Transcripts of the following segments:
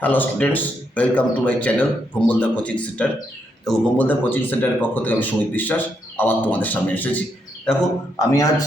Hello students, welcome to my channel Bhombolda coaching centre. দেখো, Bhombolda coaching সেন্টারের পক্ষ থেকে আমি সুমিত বিশ্বাস আবার তোমাদের সামনে এসেছি। দেখো, আমি আজ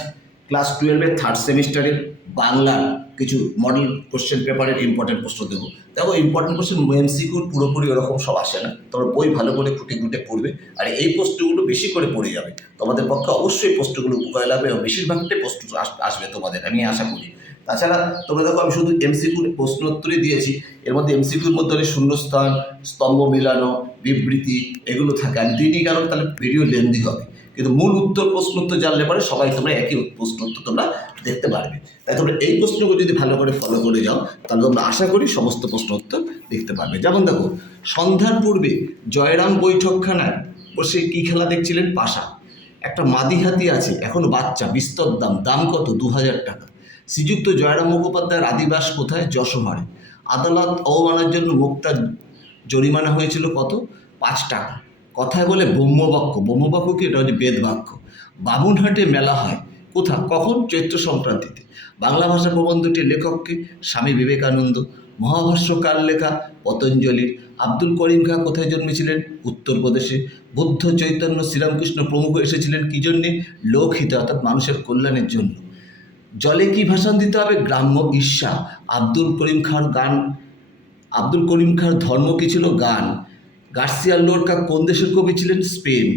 ক্লাস 12-এর থার্ড সেমিস্টারের বাংলার কিছু মডেল কোশ্চেন পেপারের ইম্পর্টেন্ট প্রশ্ন দেবো। দেখো, ইম্পর্টেন্ট কোশ্চেন এমসিকিউর পুরোপুরি ওরকম সব আসে না, তোমরা বই ভালো করে খুঁটে খুঁটে পড়বে আর এই প্রশ্নগুলো বেশি করে পড়ে যাবে। তোমাদের পক্ষে অবশ্যই প্রশ্নগুলো উপকার লাগবে এবং বেশিরভাগটাই প্রশ্ন আসবে তোমাদের, আমি আশা করি। তাছাড়া তোমরা দেখো, আমি শুধু এমসিকিউর প্রশ্নোত্তরই দিয়েছি। এর মধ্যে এমসিকিউর মধ্যে অনেক শূন্যস্থান, স্তম্ভ মেলানো, বিবৃতি এগুলো থাকে। আমি দিইনি কারণ তাহলে ভিডিও লেন্দি হবে, কিন্তু মূল উত্তর প্রশ্নোত্তর জানলে পরে সবাই তোমরা একই প্রশ্নোত্তর তোমরা দেখতে পারবে। তাই তোমরা এই প্রশ্নগুলো যদি ভালো করে ফলো করে যাও তাহলে তোমরা আশা করি সমস্ত প্রশ্নোত্তর দেখতে পারবে। যেমন দেখো, সন্ধ্যার পূর্বে জয়রাম বৈঠকখানায় বসে কী খেলা দেখছিলেন? পাশা। একটা মাদি হাতি আছে, এখন বাচ্চা, বিস্তর দাম, দাম কত? 2000 টাকা। শ্রীযুক্ত জয়রাম মুখোপাধ্যায়ের আদিবাস কোথায়? যশোহরে। আদালত অবমাননার জন্য মুক্তার জরিমানা হয়েছিল কত? 5 টাকা। কথায় বলে ব্রহ্মবাক্য, ব্রহ্মবাক্য কি? এটা হচ্ছে বেদবাক্য। বামুনহাটে মেলা হয় কোথা, কখন? চৈত্র সংক্রান্তিতে। বাংলা ভাষা প্রবন্ধটির লেখককে? স্বামী বিবেকানন্দ। মহাভাষ্য কার লেখা? পতঞ্জলির। আব্দুল করিম খাঁ কোথায় জন্মেছিলেন? উত্তরপ্রদেশে। বুদ্ধ, চৈতন্য, শ্রীরামকৃষ্ণ প্রমুখ এসেছিলেন কী জন্যে? লোকহিতে, অর্থাৎ মানুষের কল্যাণের জন্য। জলে কি ভাষণ দিতে হবে? গ্রাম্য ঈর্ষা। আব্দুল করিম খাঁর ধর্ম কী ছিল? গান। গার্সিয়া লোরকা কোন দেশের কবি ছিলেন? স্পেন।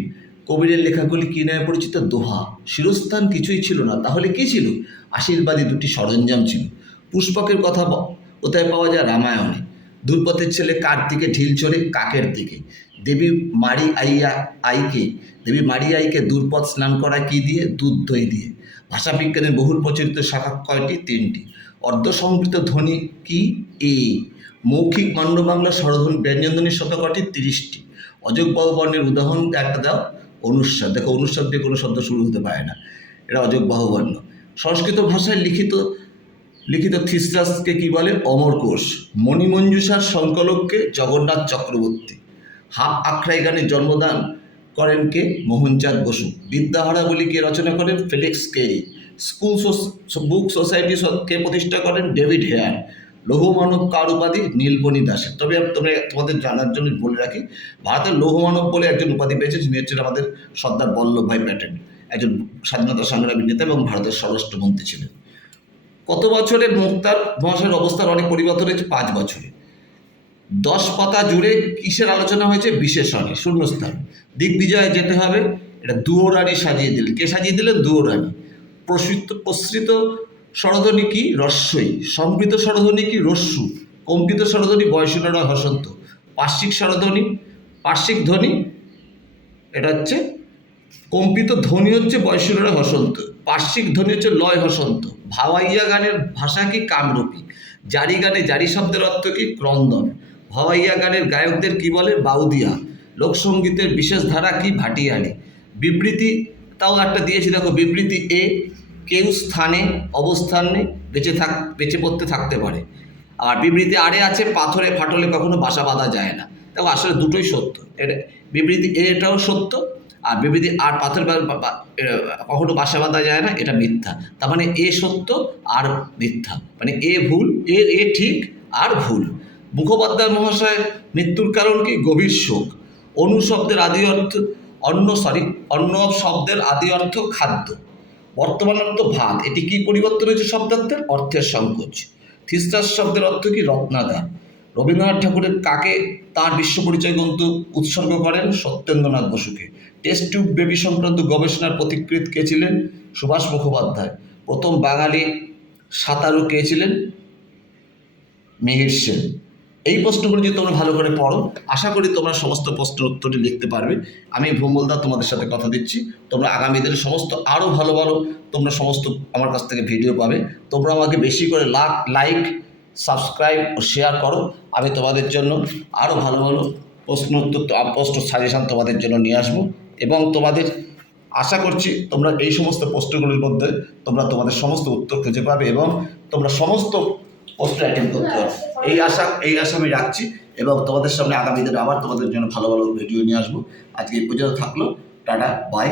কবিরের লেখাগুলি কী নামে পরিচিত? দোহা। শিরস্থান কিছুই ছিল না, তাহলে কী ছিল? আশীর্বাদী দুটি সরঞ্জাম ছিল। পুষ্পকের কথা কোথায় পাওয়া যায়? রামায়ণে। দুর্পথের ছেলে কার দিকে ঢিল চড়ে? কাকের দিকে। দেবী মারি আইকে দুর্পথ স্নান করা কী দিয়ে? দুধ দই দিয়ে। ভাষাবিজ্ঞানের বহুল প্রচলিত শাখা কয়টি? 3টি। অর্ধসংকৃত ধ্বনি কি? এ। মৌখিক মান্য বাংলা স্বরধ্বনি ব্যঞ্জনধ্বনির সংখ্যা কয়টি? 30টি। অযোগবাহু বর্ণের উদাহরণ একটা দাও। অনুস্বার। দেখো, অনুস্বার দিয়ে কোনো শব্দ শুরু হতে পারে না, এটা অযোগবাহু বর্ণ। সংস্কৃত ভাষায় লিখিত থিসরাসকে কি বলে? অমরকোষ। মণিমঞ্জুষার সংকলককে? জগন্নাথ চক্রবর্তী। হাফ আখড়াই গানের জন্মদান করেন কে? মোহনচাঁদ বসু। বিদ্যাহারাবলী কে রচনা করেন? Felix Carey. School book society কে প্রতিষ্ঠা করেন? David Hare. লৌহমানব কার উপাধি? নীলমণি দাসের। তবে তোমাদের জানার জন্য বলে রাখি, ভারতের লৌহমানব বলে একজন উপাধি পেয়েছেন, যিনি হচ্ছেন আমাদের সর্দার বল্লভভাই প্যাটেল, একজন স্বাধীনতা সংগ্রামী নেতা এবং ভারতের স্বরাষ্ট্রমন্ত্রী ছিলেন। কত বছরে মুক্তার মহাশয়ের অবস্থার অনেক পরিবর্তন হয়েছে? 5 বছরে। 10 পাতা জুড়ে কিসের আলোচনা হয়েছে? বিশেষণে। শূন্যস্থান। দিগ্বিজয়ে যেতে হবে, এটা দুয়োরানি সাজিয়ে দিলেন। কে সাজিয়ে দিলেন? দুয়োরানি। প্রসৃত স্বরধ্বনি কি? রস্বই। সম্পৃত স্বরধ্বনি কি? রস্যু। কম্পিত স্বরধ্বনি বয়সূন্য হসন্ত। পার্শ্বিক ধ্বনি এটা হচ্ছে কম্পিত ধ্বনি হচ্ছে বয়সূন্য হসন্ত, পার্শ্বিক ধ্বনি হচ্ছে লয় হসন্ত। ভাওয়াইয়া গানের ভাষা কি? কামরূপী। জারি গানে জারি শব্দের অর্থ কি? ক্রন্দন। ভাওয়াইয়া গানের গায়কদের কি বলে? বাউদিয়া। লোকসঙ্গীতের বিশেষ ধারা কি? ভাটিয়ালি। বিবৃতি তাও একটা দিয়েছি, দেখো, বিবৃতি এ। কেউ স্থানে অবস্থানে বেঁচে পড়তে থাকতে পারে। আর বিবৃতি আরে আছে, পাথরে ফাটলে কখনো বাসা বাঁধা যায় না। দেখো, আসলে দুটোই সত্য। এটা বিবৃতি এটাও সত্য, আর বিবৃতি আর পাথর কখনো বাসা বাঁধা যায় না, এটা মিথ্যা। তার মানে এ সত্য আর মিথ্যা, মানে এ ভুল, এ ঠিক আর ভুল। মুখোপাধ্যায় মহাশয়ের মৃত্যুর কারণ কি? গভীর শোক। অন্য শব্দের আদি অর্থ খাদ্য। বর্তমান অর্থ ভাত। এটি কি পরিবর্তন হয়েছে শব্দার্থের? অর্থের সংকোচ। থিসরাস শব্দের অর্থ কি? রত্নাগার। রবীন্দ্রনাথ ঠাকুরের কাকে তাঁর বিশ্ব পরিচয় গ্রন্থ উৎসর্গ করেন? সত্যেন্দ্রনাথ বসুকে। টেস্ট টিউব বেবি সংক্রান্ত গবেষণার পথিকৃৎ কে ছিলেন? সুভাষ মুখোপাধ্যায়। প্রথম বাঙালি সাঁতারু কে ছিলেন? মিহির সেন। এই প্রশ্নগুলো যদি তোমরা ভালো করে পড়ো, আশা করি তোমরা সমস্ত প্রশ্নের উত্তরটি লিখতে পারবে। আমি ভোম্বলদা তোমাদের সাথে কথা দিচ্ছি, তোমরা আগামী দিনে সমস্ত আরও ভালো তোমরা সমস্ত আমার কাছ থেকে ভিডিও পাবে। তোমরা আমাকে বেশি করে লাইক, সাবস্ক্রাইব ও শেয়ার করো। আমি তোমাদের জন্য আরও ভালো প্রশ্ন সাজেশান তোমাদের জন্য নিয়ে আসবো এবং তোমাদের আশা করছি তোমরা এই সমস্ত প্রশ্নগুলির মধ্যে তোমাদের সমস্ত উত্তর খুঁজে পাবে এবং তোমরা সমস্ত প্রশ্ন অ্যাটেন্ড করতে পারবে। এই আশা আমি রাখছি এবং তোমাদের সামনে আগামী দিনে আবার তোমাদের জন্য ভালো ভিডিও নিয়ে আসবো। আজকে এই পর্যন্ত থাকলো। Tata, by.